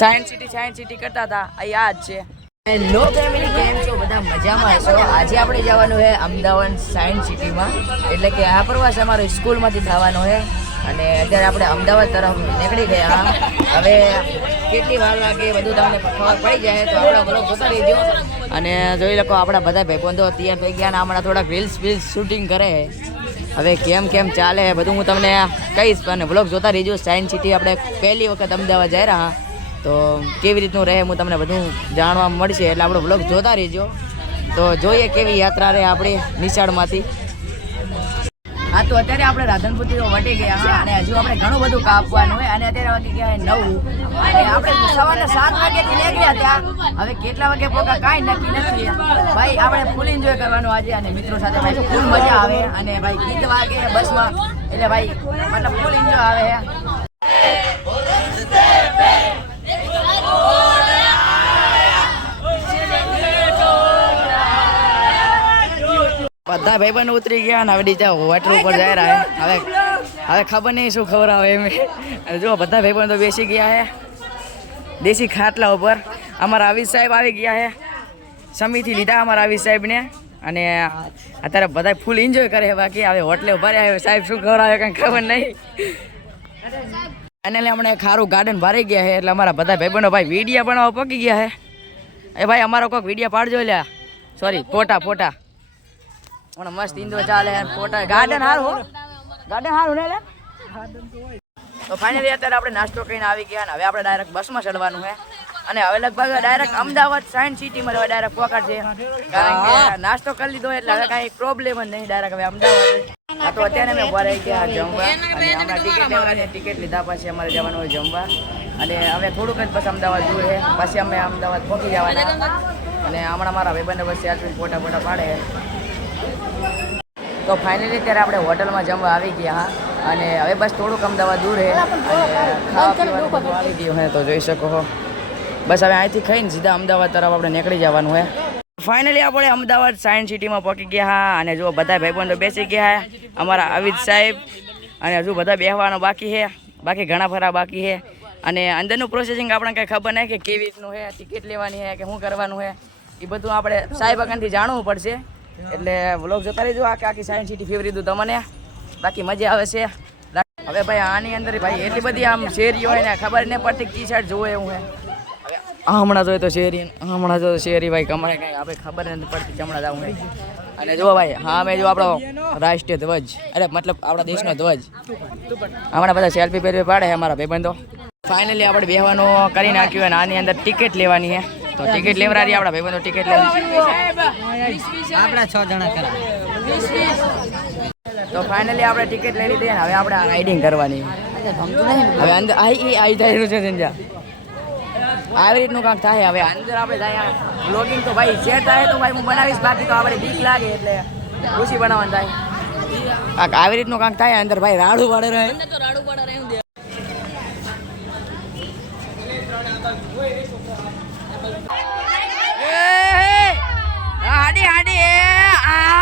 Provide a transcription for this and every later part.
Science city science city કરતા હતા. અહીંયા જ છે. હેલો ફેમિલી કેમ છો? બધા મજામાં હશો? આજે આપણે જવાનું છે અમદાવાદ સાયન્સ સિટીમાં એટલે કે આ પ્રવાસ અમારો સ્કૂલમાંથી થવાનો છે. અને અત્યારે આપણે અમદાવાદ તરફ નીકળી ગયા. હવે કેટલી વાર લાગે બધું તમને ખબર પડી જાય તો આપણા બ્લોગ જોતા રહેજો. અને જોઈ લખો, આપણા બધા ભાઈબંધો તૈયાર થઈ ગયા અને હમણાં થોડાક રીલ્સ બીલ્સ શૂટિંગ કરે. હવે કેમ કેમ ચાલે બધું હું તમને કહીશ અને બ્લોગ જોતા રહીજો. સાયન્સ સિટી આપણે પહેલી વખત અમદાવાદ જઈ રહ્યા. તો કેવી રીતનું રહે હું તમને બધું જાણવા મળશે. એટલે આપણો બ્લોગ જોતા રહીજો. તો જોઈએ કેવી યાત્રા રહે આપણી નિશાળમાંથી. હા, તો અત્યારે આપણે રાધનપુરથી તો વટી ગયા છે અને હજુ આપણે ઘણું બધું કાપવાનું હોય અને અત્યારે વાગી ગયા નવ. અને આપણે સવારના સાત વાગ્યાથી નીકળ્યા ત્યાં હવે કેટલા વાગે પોકા? કાંઈ નક્કી નથી. ભાઈ, આપણે ફૂલ એન્જોય કરવાનું આજે અને મિત્રો સાથે ભાઈ ફૂલ મજા આવે. અને ભાઈ ગીત વાગે બસમાં. એટલે ભાઈ, મતલબ ફૂલ એન્જોય આવે. બધા ભાઈબંધ ઉતરી ગયા ને હવે નીચે વોટર ઉપર જાય રહ્યા હવે હવે ખબર નહીં શું ખબર આવે એમ. જો, બધા ભાઈબંધો બેસી ગયા હે દેશી ખાટલા ઉપર. અમારા આવી સાહેબ આવી ગયા હે સમીથી લીધા અમારા આવી સાહેબને. અને અત્યારે બધા ફૂલ એન્જોય કરે છે બાકી. હવે હોટલે ઊભા રહ્યા. સાહેબ શું ખવડાવે કંઈ ખબર નહીં. અને હમણાં ખારું ગાર્ડન ભરાઈ ગયા છે. એટલે અમારા બધા ભાઈબંધો ભાઈ વિડીયા બનાવવા પકી ગયા છે. એ ભાઈ, અમારો કોઈક વિડીયા પાડજો લ્યા. સોરી ફોટા ફોટા. હમણાં મસ્ત ઇન્દો ચાલે ફોટા. ગાર્ડન હારું હો. ગાર્ડન હારું ને તો ફાઇનલી અત્યારે આપણે નાસ્તો કરીને આવી ગયા ને હવે આપણે ડાયરેક્ટ બસમાં ચડવાનું છે અને હવે લગભગ ડાયરેક્ટ અમદાવાદ સાયન્સ સિટીમાં હવે ડાયરેક્ટ પોકાડ છે. કારણ કે નાસ્તો કરી લીધો એટલે હવે કાંઈ પ્રોબ્લેમ જ નહીં ડાયરેક્ટ હવે અમદાવાદ. આ તો અત્યારે અમે ભરાઈ ગયા જમવા. અને હમણાં ટિકિટ લેવાની ટિકિટ લીધા પછી અમારે જવાનું હોય જમવા. અને હવે થોડુંક જ બસ અમદાવાદ દૂર છે પછી અમે અમદાવાદ પહોંચી જવાના. અને હમણાં મારા ભાઈબંધને બસ સેલ્ફી ફોટા ફોટા પાડે. તો ફાઇનલી અત્યારે આપણે હોટલમાં જમવા આવી ગયા હા. અને હવે બસ થોડુંક અમદાવાદ દૂર ખાવા પીવાનું આવી ગયું હે તો જોઈ શકો હો. બસ હવે અહીંથી ખાઈને સીધા અમદાવાદ તરફ આપણે નીકળી જવાનું હે. ફાઇનલી આપણે અમદાવાદ સાયન્સ સિટીમાં પહોંચી ગયા હા. અને જો બધા ભાઈબંધો બેસી ગયા હે અમારા અવિત સાહેબ અને હજુ બધા બેહવાનો બાકી છે બાકી ઘણા ફરા બાકી છે અને અંદરનું પ્રોસેસિંગ આપણને કંઈ ખબર નહીં કે કેવી રીતનું છે ટિકિટ લેવાની છે કે શું કરવાનું છે એ બધું આપણે સાહેબ અગનથી જાણવું પડશે. એટલે વ્લોગ જોતા રહેજો. આ આખી સાયન્સ સિટી ફેવરી દઉં તમને બાકી મજા આવે છે. હવે ભાઈ આની અંદર ભાઈ એટલી બધી આમ શેરીઓ હોય ને, ખબર નહીં પડતી કી સાઈડ જોવે હે હમણાં જોઈએ તો શેરી, હમણાં જોઈએ શેરી ભાઈ, કમરે કંઈ આપણે ખબર નથી પડતી હમણાં જવું હોય. અને જો ભાઈ, હા, મેં જો આપણો રાષ્ટ્રીય ધ્વજ, અરે મતલબ આપણા દેશનો ધ્વજ. હમણાં બધા સેલ્ફી પહેરવી પાડે છે અમારા ભાઈબંધો. ફાઇનલી આપણે બેહવાનું કરી નાખ્યું અને આની અંદર ટિકિટ લેવાની છે. તો ટિકિટ લેવડાવી આપણા ભાઈબંધો ટિકિટ લેવાની આપણા છ જણા કરા. તો ફાઇનલી આપણે ટિકિટ લઈ લીધી હવે આપણે રાઇડિંગ કરવાની. હવે અંદર આઈ આઈ જાય છે સંજા આવી રીતનું કાંક થાય. હવે અંદર આપણે જાય બ્લોગિંગ તો ભાઈ શેર થાય તો ભાઈ હું બનાવીશ. બાકી તો આપણે બીક લાગે એટલે ખુશી બનાવવાનું થાય. આવી રીતનું કાંક થાય. અંદર ભાઈ રાડું પાડે રહે. อ้า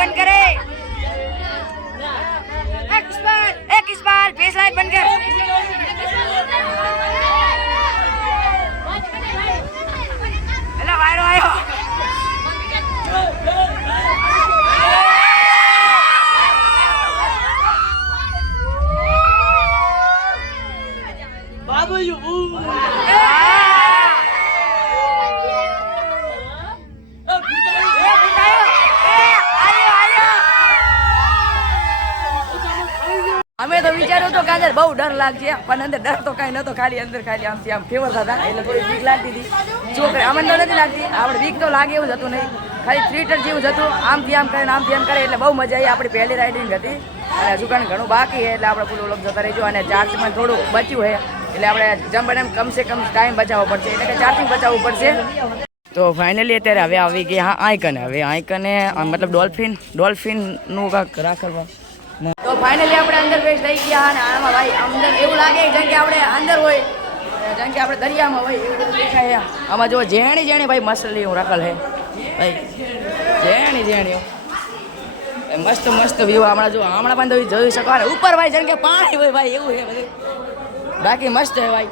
ફેસ કરે તો કે બહુ ડર લાગશે પણ અંદર ડર તો કાંઈ નતો, ખાલી અંદર ખાલી આમ આમ ફેવર થતા. એટલે થોડી બીક લાગતી હતી. છોકરી આમ તો નથી લાગતી. આપણે બીક તો લાગે એવું જ હતું નહીં. ખાલી થ્રીટર જેવું જ હતું. આમથી આમ કરે આમ આમથી આમ કરે એટલે બહુ મજા આવી. આપણી પહેલી રાઇડિંગ હતી. અને હજુ કારણ ઘણું બાકી છે, એટલે આપણે પૂરું લોક જતા રહીશું. અને ચાર્જમાં થોડું બચ્યું છે. એટલે આપણે જમ બને કમસે કમ ટાઈમ બચાવવો પડશે. એટલે કે ચાર્જિંગ બચાવવું પડશે. તો ફાઇનલી અત્યારે હવે આવી ગઈ હા આઈકન હવે આઈકને મતલબ ડોલ્ફિન ડોલ્ફિનનું કાંક રાખેલ. તો ફાઇનલી આપણે અંદર બેસ થઈ ગયા અને આમાં ભાઈ અંદર એવું લાગે જેમ કે આપણે અંદર હોય. જેમ કે આપણે દરિયામાં હોય એવું દેખાય આમાં જો જેણી જેણી ભાઈ મસલી હું રાખેલ હે. ભાઈ, જેણી જેણી મસ્ત મસ્ત વ્યૂ હમણાં જો, હમણાં પણ જોઈ શકો. અને ઉપર ભાઈ જેમ કે પાણી હોય ભાઈ, એવું છે બધું. બાકી મસ્ત છે ભાઈ.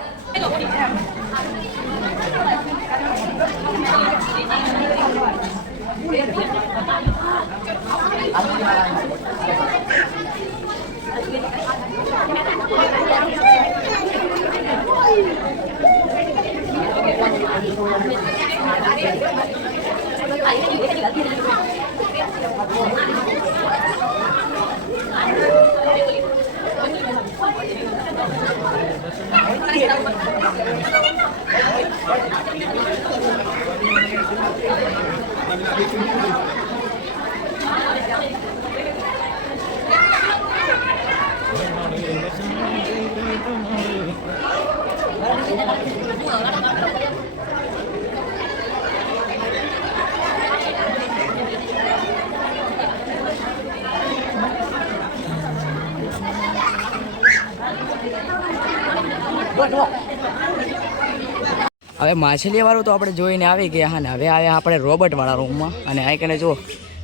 હવે માછલી વાળું તો આપણે જોઈને આવી ગયા હા ને હવે આવ્યા આપણે રોબોટ વાળા રૂમમાં. અને આ કને જો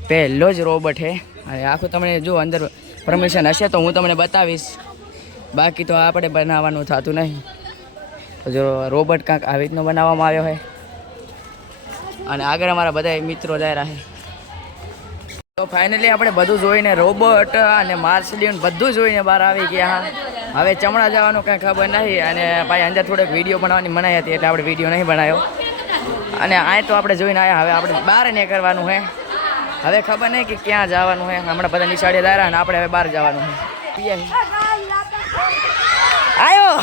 પહેલો જ રોબોટ છે અને આખું તમને જો અંદર પરમિશન હશે તો હું તમને બતાવીશ. બાકી તો આપણે બનાવવાનું થતું નહીં. તો જો રોબોટ કાંક આવી રીતનો બનાવવામાં આવ્યો હોય અને આગળ અમારા બધા મિત્રો જાય છે તો ફાઇનલી આપણે બધું જોઈને રોબોટ અને માર્સલિયન બધું જોઈને બહાર આવી ગયા. હા હવે ચમડા જવાનું કાંઈ ખબર નથી અને ભાઈ અંદર થોડોક વીડિયો બનાવવાની મનાઈ હતી એટલે આપણે વીડિયો નહીં બનાવ્યો. અને આ તો આપણે જોઈને આવ્યા હવે આપણે બહાર નીકળવાનું છે હવે ખબર નહીં કે ક્યાં જવાનું છે હમણાં બધા નિશાળે દારા અને આપણે હવે બહાર જવાનું છે આયો!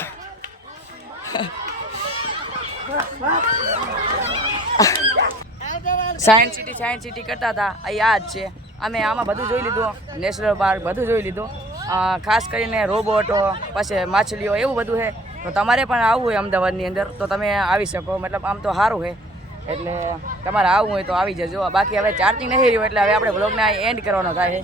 સાયન્સ સિટી સાયન્સ સિટી કરતા હતા. આ યાદ છે. અમે આમાં બધું જોઈ લીધું. નેશનલ પાર્ક બધું જોઈ લીધું. ખાસ કરીને રોબોટો પછી માછલીઓ, એવું બધું છે તો તમારે પણ આવવું હોય અમદાવાદની અંદર, તો તમે આવી શકો. મતલબ આમ તો સારું છે એટલે તમારે આવવું હોય તો આવી જજો. બાકી હવે ચાર્જિંગ નહીં રહ્યું, એટલે હવે આપણે બ્લોગને એન્ડ કરવાનો થાય